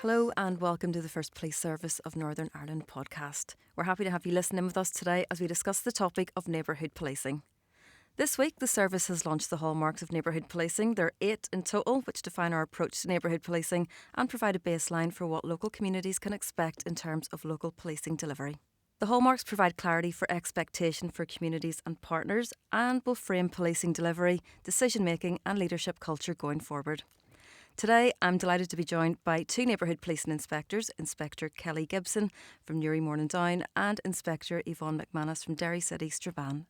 Hello and welcome to the first Police Service of Northern Ireland podcast. We're happy to have you listen in with us today as we discuss the topic of neighbourhood policing. This week, the service has launched the Hallmarks of Neighbourhood Policing. There are 8 in total, which define our approach to neighbourhood policing and provide a baseline for what local communities can expect in terms of local policing delivery. The Hallmarks provide clarity for expectation for communities and partners and will frame policing delivery, decision making and leadership culture going forward. Today, I'm delighted to be joined by 2 neighbourhood policing inspectors, Inspector Kelly Gibson from Newry Morning Down and Inspector Yvonne McManus from Derry City Strabane.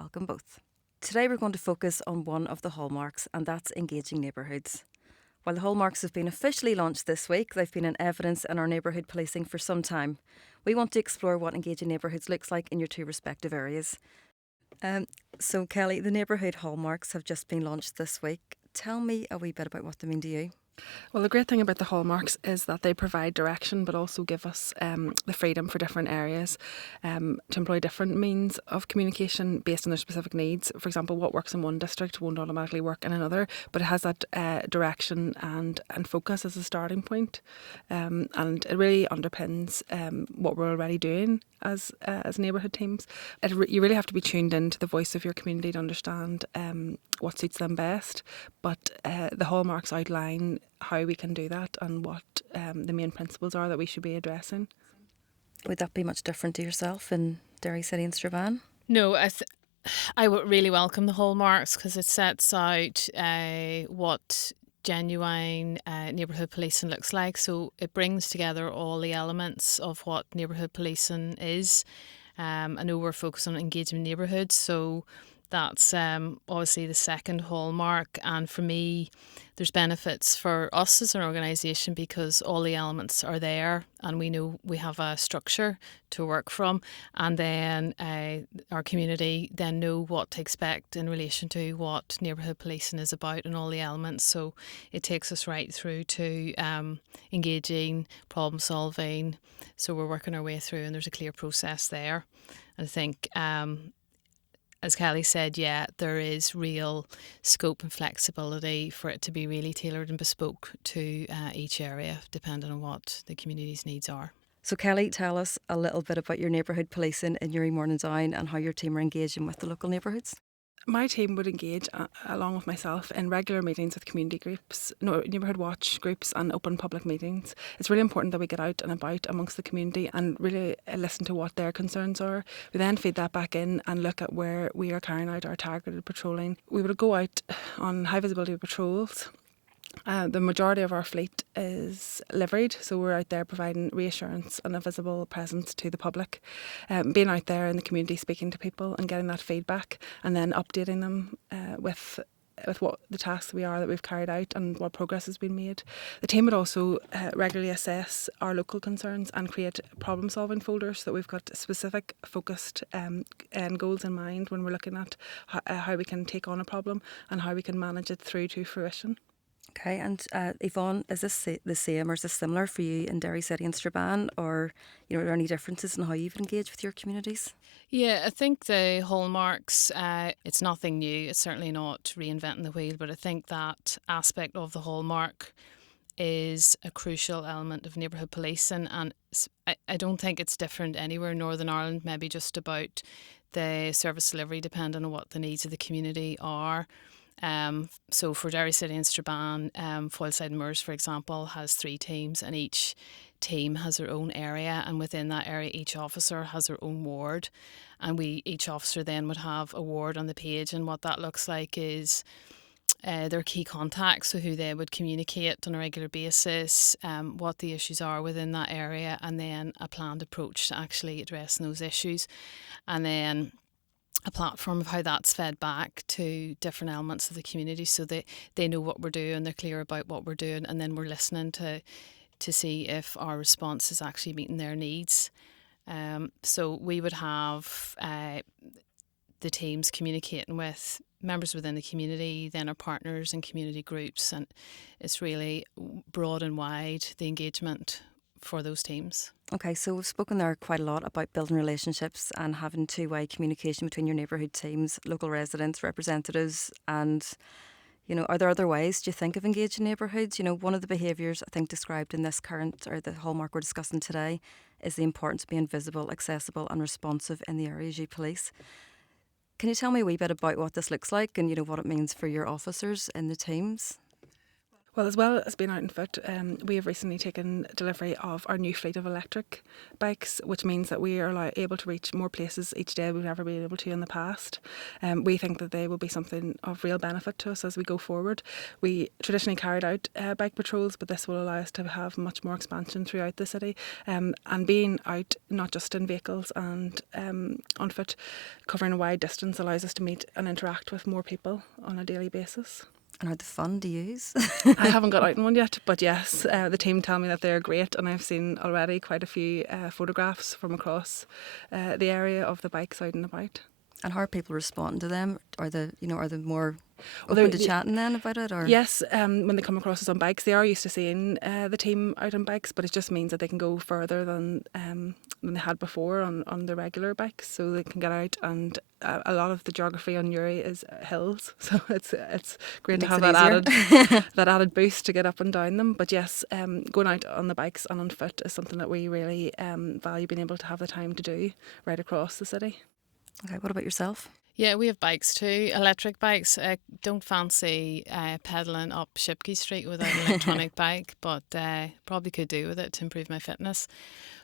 Welcome both. Today we're going to focus on one of the hallmarks, and that's engaging neighbourhoods. While the hallmarks have been officially launched this week, they've been in evidence in our neighbourhood policing for some time. We want to explore what engaging neighbourhoods looks like in your 2 respective areas. So Kelly, the neighbourhood hallmarks have just been launched this week. Tell me a wee bit about what they mean to you. Well, the great thing about the hallmarks is that they provide direction but also give us the freedom for different areas to employ different means of communication based on their specific needs. For example, what works in one district won't automatically work in another, but it has that direction and focus as a starting point, and it really underpins what we're already doing as neighbourhood teams. You really have to be tuned into the voice of your community to understand what suits them best, but the hallmarks outline how we can do that and what the main principles are that we should be addressing. Would that be much different to yourself in Derry City and Strabane? No, I would really welcome the hallmarks because it sets out what genuine neighbourhood policing looks like. So it brings together all the elements of what neighbourhood policing is. I know we're focused on engaging neighbourhoods, so that's obviously the second hallmark. And for me, there's benefits for us as an organisation because all the elements are there and we know we have a structure to work from, and then our community then know what to expect in relation to what neighbourhood policing is about and all the elements. So it takes us right through to engaging, problem solving. So we're working our way through and there's a clear process there. And I think as Kelly said, there is real scope and flexibility for it to be really tailored and bespoke to each area, depending on what the community's needs are. So Kelly, tell us a little bit about your neighbourhood policing in Newry Morning Down and how your team are engaging with the local neighbourhoods. My team would engage, along with myself, in regular meetings with community groups, neighbourhood watch groups and open public meetings. It's really important that we get out and about amongst the community and really listen to what their concerns are. We then feed that back in and look at where we are carrying out our targeted patrolling. We would go out on high visibility patrols. The majority of our fleet is liveried, so we're out there providing reassurance and a visible presence to the public. Being out there in the community, speaking to people and getting that feedback and then updating them with what the tasks that we've carried out and what progress has been made. The team would also regularly assess our local concerns and create problem solving folders so that we've got specific focused goals in mind when we're looking at how we can take on a problem and how we can manage it through to fruition. Okay, and Yvonne, is this the same or is this similar for you in Derry City and Strabane, or are there any differences in how you've engaged with your communities? Yeah, I think the hallmarks, it's nothing new. It's certainly not reinventing the wheel, but I think that aspect of the hallmark is a crucial element of neighbourhood policing, and I don't think it's different anywhere in Northern Ireland, maybe just about the service delivery depending on what the needs of the community are. So for Derry City and Strabane, Foyleside Moors, for example, has 3 teams and each team has their own area, and within that area each officer has their own ward, and each officer then would have a ward on the page, and what that looks like is their key contacts, so who they would communicate on a regular basis, what the issues are within that area, and then a planned approach to actually addressing those issues, and then a platform of how that's fed back to different elements of the community so they know what we're doing, they're clear about what we're doing, and then we're listening to see if our response is actually meeting their needs. So we would have the teams communicating with members within the community, then our partners and community groups, and it's really broad and wide, the engagement for those teams. Okay, so we've spoken there quite a lot about building relationships and having two-way communication between your neighbourhood teams, local residents, representatives, and, are there other ways, do you think, of engaging neighbourhoods? One of the behaviours I think described in this current, or the hallmark we're discussing today, is the importance of being visible, accessible and responsive in the areas you police. Can you tell me a wee bit about what this looks like and, what it means for your officers in the teams? Well, as well as being out on foot, we have recently taken delivery of our new fleet of electric bikes, which means that we are able to reach more places each day we've never been able to in the past. We think that they will be something of real benefit to us as we go forward. We traditionally carried out bike patrols, but this will allow us to have much more expansion throughout the city. And being out not just in vehicles and on foot, covering a wide distance allows us to meet and interact with more people on a daily basis. And are they fun to use? I haven't got out in one yet, but yes, the team tell me that they're great, and I've seen already quite a few photographs from across the area of the bikes out and about. And how are people responding to them? Are they more open to chatting then about it? Or yes, when they come across us on bikes, they are used to seeing the team out on bikes, but it just means that they can go further than they had before on the regular bikes, so they can get out. And a lot of the geography on Uri is hills, so it's great to have that added boost to get up and down them. But yes, going out on the bikes and on foot is something that we really value being able to have the time to do right across the city. Okay, what about yourself? Yeah, we have bikes too, electric bikes. I don't fancy pedalling up Shipkey Street without an electronic bike, but probably could do with it to improve my fitness.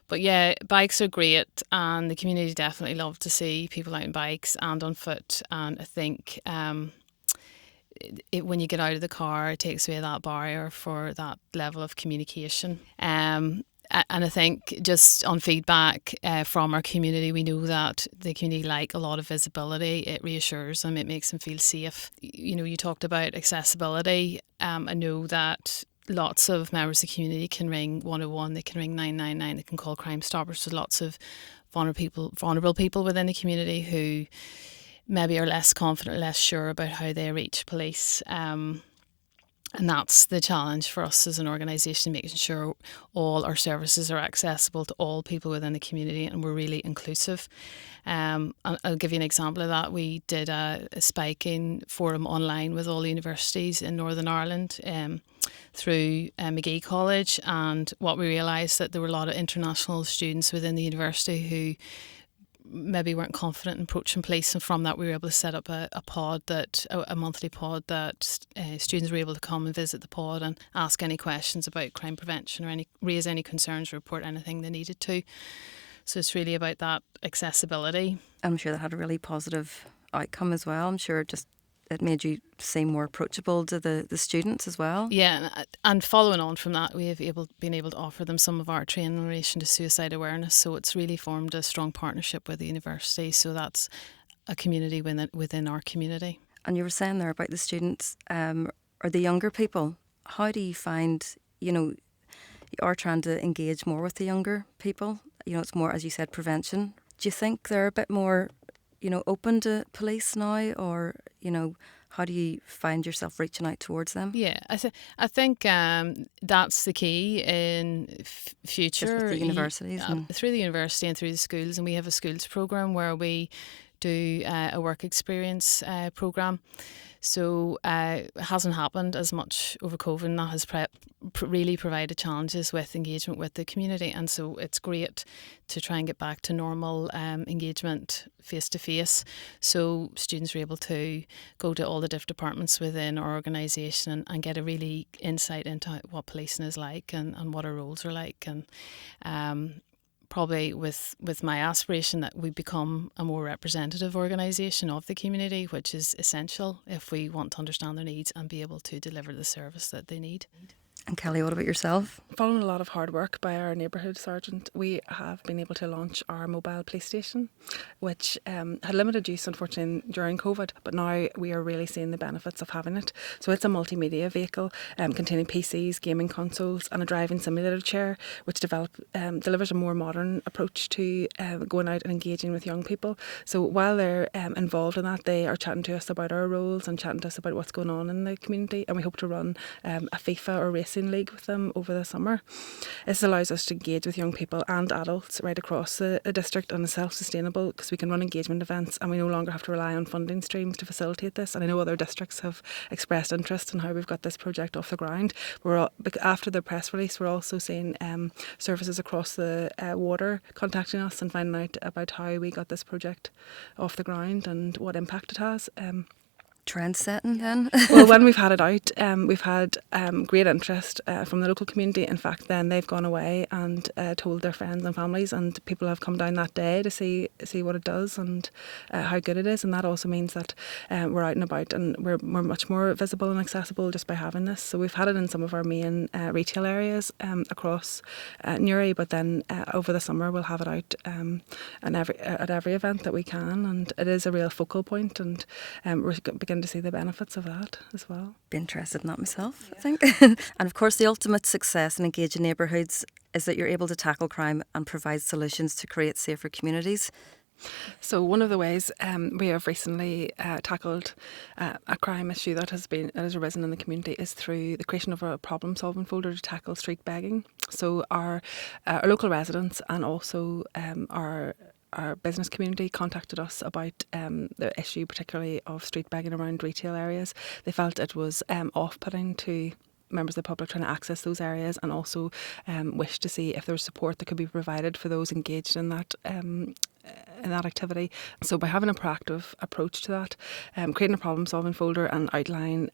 But yeah, bikes are great, and the community definitely love to see people out on bikes and on foot. And I think when you get out of the car, it takes away that barrier for that level of communication. And I think just on feedback from our community, we know that the community like a lot of visibility. It reassures them, it makes them feel safe. You talked about accessibility. I know that lots of members of the community can ring 101, they can ring 999, they can call Crime Stoppers. There's lots of vulnerable people within the community who maybe are less confident, less sure about how they reach police. And that's the challenge for us as an organisation, making sure all our services are accessible to all people within the community, and we're really inclusive. I'll give you an example of that. We did a spiking forum online with all the universities in Northern Ireland through Magee College, and what we realised that there were a lot of international students within the university who maybe weren't confident in approaching police, and from that we were able to set up a monthly pod that students were able to come and visit the pod and ask any questions about crime prevention or raise any concerns or report anything they needed to. So it's really about that accessibility. I'm sure that had a really positive outcome as well. I'm sure it made you seem more approachable to the students as well. Yeah, and following on from that, we have been able to offer them some of our training in relation to suicide awareness. So it's really formed a strong partnership with the university. So that's a community within our community. And you were saying there about the students or the younger people. How do you find, you are trying to engage more with the younger people? It's more, as you said, prevention. Do you think they're a bit more open to police now, or how do you find yourself reaching out towards them? Yeah, I think that's the key in future. Just with the universities, through the university and through the schools, and we have a schools program where we do a work experience program. So it hasn't happened as much over COVID, and that has really provided challenges with engagement with the community. And so it's great to try and get back to normal engagement face to face. So students are able to go to all the different departments within our organisation and get a really insight into what policing is like and what our roles are like. And probably with my aspiration that we become a more representative organisation of the community, which is essential if we want to understand their needs and be able to deliver the service that they need. And Kelly, what about yourself? Following a lot of hard work by our neighbourhood sergeant, we have been able to launch our mobile police station, which had limited use, unfortunately, during COVID, but now we are really seeing the benefits of having it. So it's a multimedia vehicle containing PCs, gaming consoles and a driving simulator chair, which delivers a more modern approach to going out and engaging with young people. So while they're involved in that, they are chatting to us about our roles and chatting to us about what's going on in the community, and we hope to run a FIFA or racing Policing League with them over the summer. This allows us to engage with young people and adults right across the district, and is self-sustainable because we can run engagement events and we no longer have to rely on funding streams to facilitate this. And I know other districts have expressed interest in how we've got this project off the ground. After the press release, we're also seeing services across the water contacting us and finding out about how we got this project off the ground and what impact it has. Trend setting then? Well, when we've had it out, we've had great interest from the local community. In fact, then they've gone away and told their friends and families, and people have come down that day to see what it does and how good it is. And that also means that we're out and about and we're much more visible and accessible just by having this. So we've had it in some of our main retail areas across Newry, but then over the summer we'll have it out at every event that we can, and it is a real focal point, and we're begin to see the benefits of that as well. Be interested in that myself, I think. And of course, the ultimate success in engaging neighbourhoods is that you're able to tackle crime and provide solutions to create safer communities. So one of the ways we have recently tackled a crime issue that has arisen in the community is through the creation of a problem-solving folder to tackle street begging. So our local residents and also our business community contacted us about the issue, particularly of street begging around retail areas. They felt it was off-putting to members of the public trying to access those areas, and also wished to see if there was support that could be provided for those engaged in that activity. So by having a proactive approach to that, creating a problem-solving folder and outline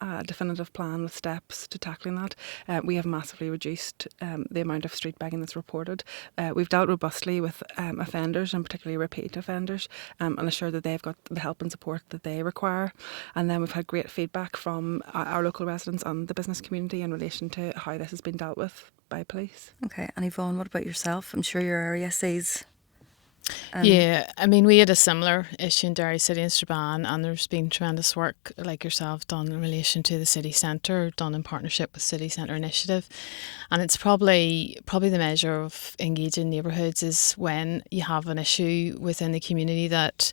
a definitive plan with steps to tackling that, we have massively reduced the amount of street begging that's reported. We've dealt robustly with offenders, and particularly repeat offenders, and assured that they've got the help and support that they require. And then we've had great feedback from our local residents and the business community in relation to how this has been dealt with by police. Okay, and Yvonne, what about yourself? I'm sure your area sees... Yeah, I mean, we had a similar issue in Derry City and Strabane, and there's been tremendous work like yourself done in relation to the city centre, done in partnership with City Centre Initiative. And it's probably the measure of engaging neighbourhoods is when you have an issue within the community that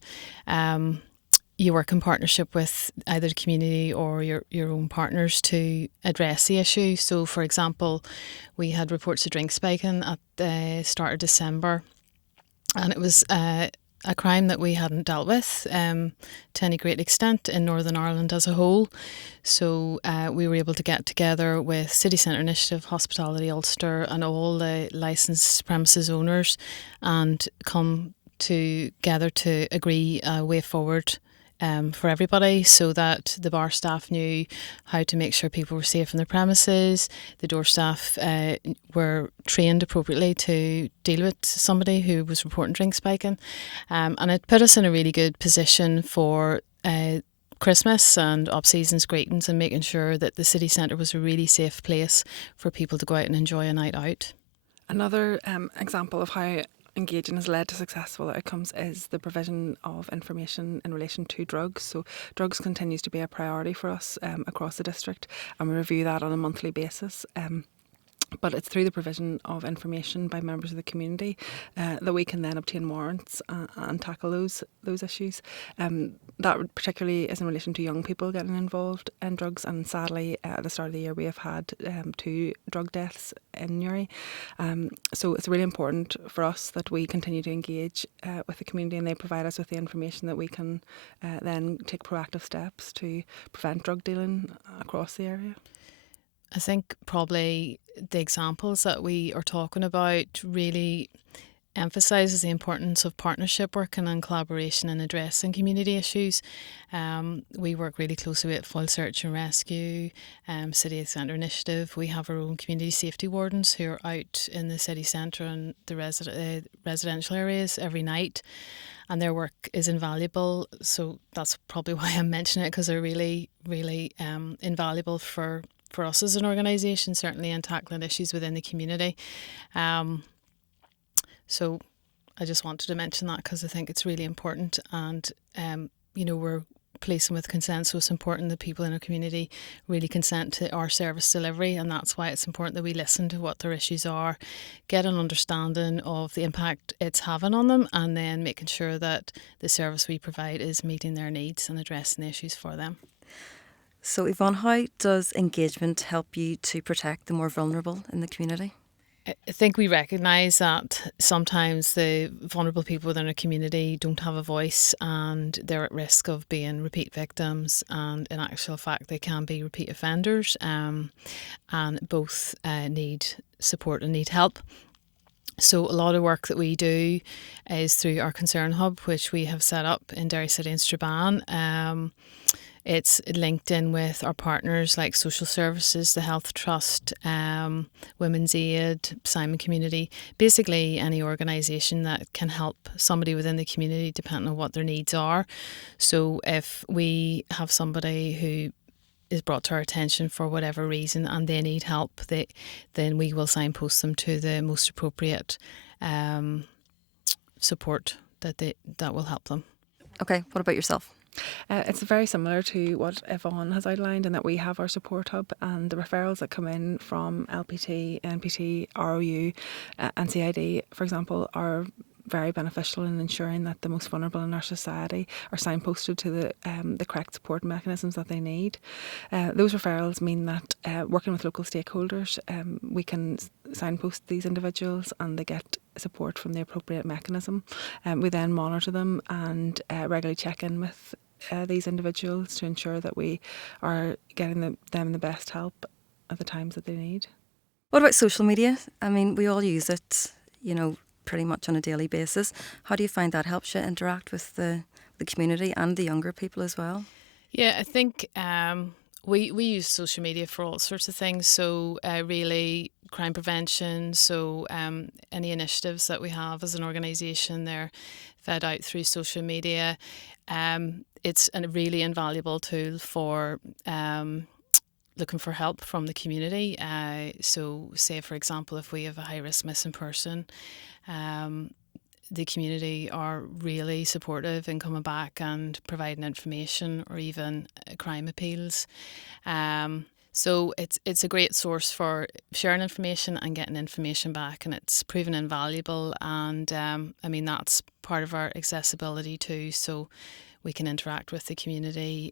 you work in partnership with either the community or your own partners to address the issue. So, for example, we had reports of drink spiking at the start of December. And it was a crime that we hadn't dealt with to any great extent in Northern Ireland as a whole. So we were able to get together with City Centre Initiative, Hospitality Ulster and all the licensed premises owners and come together to agree a way forward for everybody, so that the bar staff knew how to make sure people were safe in their premises. The door staff were trained appropriately to deal with somebody who was reporting drink spiking, and it put us in a really good position for Christmas and off-seasons greetings, and making sure that the city centre was a really safe place for people to go out and enjoy a night out. Another example of how engaging has led to successful outcomes is the provision of information in relation to drugs. So drugs continues to be a priority for us across the district, and we review that on a monthly basis. But it's through the provision of information by members of the community that we can then obtain warrants and tackle those issues. That particularly is in relation to young people getting involved in drugs, and sadly at the start of the year we have had 2 drug deaths in Newry. So it's really important for us that we continue to engage with the community, and they provide us with the information that we can then take proactive steps to prevent drug dealing across the area. I think probably the examples that we are talking about really emphasises the importance of partnership working and collaboration in addressing community issues. We work really closely with Full Search and Rescue, City Centre Initiative. We have our own community safety wardens who are out in the city centre and the residential areas every night, and their work is invaluable. So that's probably why I'm mentioning it, because they're really, really invaluable for us as an organisation, certainly in tackling issues within the community. So I just wanted to mention that because I think it's really important, and we're policing with consent, so it's important that people in our community really consent to our service delivery, and that's why it's important that we listen to what their issues are, get an understanding of the impact it's having on them, and then making sure that the service we provide is meeting their needs and addressing the issues for them. So Yvonne, how does engagement help you to protect the more vulnerable in the community? I think we recognise that sometimes the vulnerable people within a community don't have a voice and they're at risk of being repeat victims, and in actual fact they can be repeat offenders, and both need support and need help. So a lot of work that we do is through our Concern Hub, which we have set up in Derry City and Strabane. It's linked in with our partners like Social Services, the Health Trust, Women's Aid, Simon Community, basically any organisation that can help somebody within the community depending on what their needs are. So if we have somebody who is brought to our attention for whatever reason and they need help, then we will signpost them to the most appropriate support that will help them. Okay, what about yourself? It's very similar to what Yvonne has outlined, in that we have our support hub, and the referrals that come in from LPT, NPT, ROU and CID, for example, are very beneficial in ensuring that the most vulnerable in our society are signposted to the correct support mechanisms that they need. Those referrals mean that working with local stakeholders, we can signpost these individuals and they get support from the appropriate mechanism. We then monitor them and regularly check in with these individuals to ensure that we are getting them the best help at the times that they need. What about social media? I mean, we all use it, pretty much on a daily basis. How do you find that helps you interact with the community and the younger people as well? Yeah, I think we use social media for all sorts of things. So really crime prevention. So any initiatives that we have as an organisation, they're fed out through social media. It's a really invaluable tool for looking for help from the community. So say, for example, if we have a high-risk missing person, the community are really supportive in coming back and providing information or even crime appeals. So it's a great source for sharing information and getting information back, and it's proven invaluable. And that's part of our accessibility too. So we can interact with the community.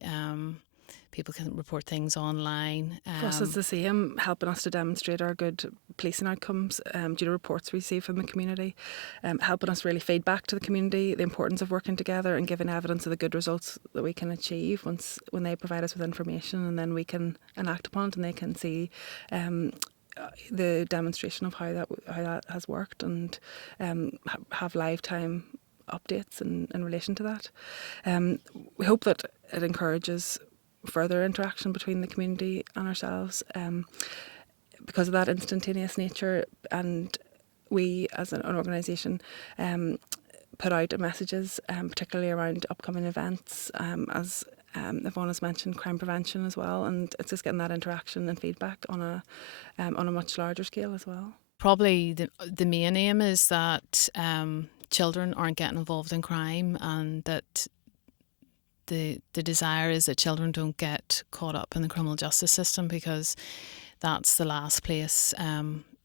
People can report things online. For us, it's the same, helping us to demonstrate our good policing outcomes due to reports we receive from the community, helping us really feed back to the community the importance of working together and giving evidence of the good results that we can achieve when they provide us with information, and then we can enact upon it and they can see the demonstration of how that has worked, and have lifetime updates in relation to that. We hope that it encourages further interaction between the community and ourselves because of that instantaneous nature, and we as an organisation put out messages particularly around upcoming events, as Yvonne has mentioned, crime prevention as well, and it's just getting that interaction and feedback on a much larger scale as well. Probably the main aim is that children aren't getting involved in crime, and that the desire is that children don't get caught up in the criminal justice system, because that's the last place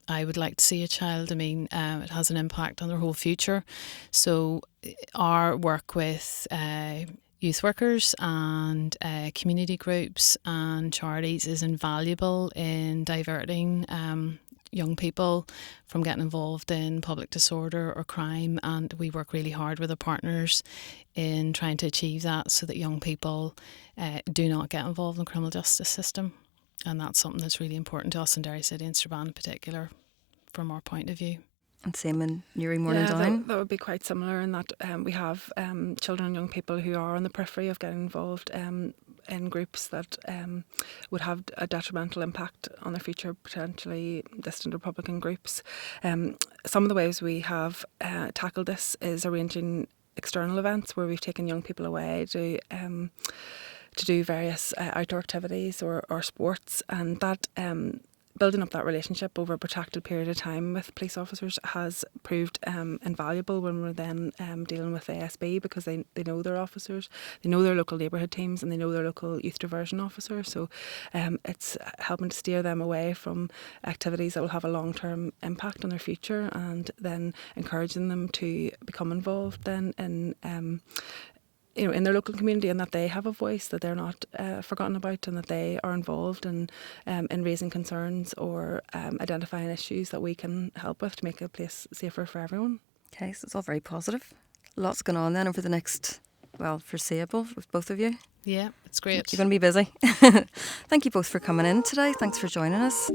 I would like to see a child. I mean, it has an impact on their whole future. So our work with youth workers and community groups and charities is invaluable in diverting young people from getting involved in public disorder or crime, and we work really hard with our partners in trying to achieve that so that young people do not get involved in the criminal justice system. And that's something that's really important to us in Derry City and Strabane in particular, from our point of view. And same in Newry, Morning Down? That would be quite similar in that we have children and young people who are on the periphery of getting involved in groups that would have a detrimental impact on their future, potentially distant Republican groups. Some of the ways we have tackled this is arranging external events where we've taken young people away to do various outdoor activities or sports, and that building up that relationship over a protracted period of time with police officers has proved invaluable when we're then dealing with ASB, because they know their officers, they know their local neighbourhood teams, and they know their local youth diversion officer. So it's helping to steer them away from activities that will have a long-term impact on their future, and then encouraging them to become involved then in their local community, and that they have a voice, that they're not forgotten about, and that they are involved in raising concerns or identifying issues that we can help with to make a place safer for everyone. Okay, so it's all very positive. Lots going on then over the next, foreseeable with both of you. Yeah, it's great. You're going to be busy. Thank you both for coming in today. Thanks for joining us.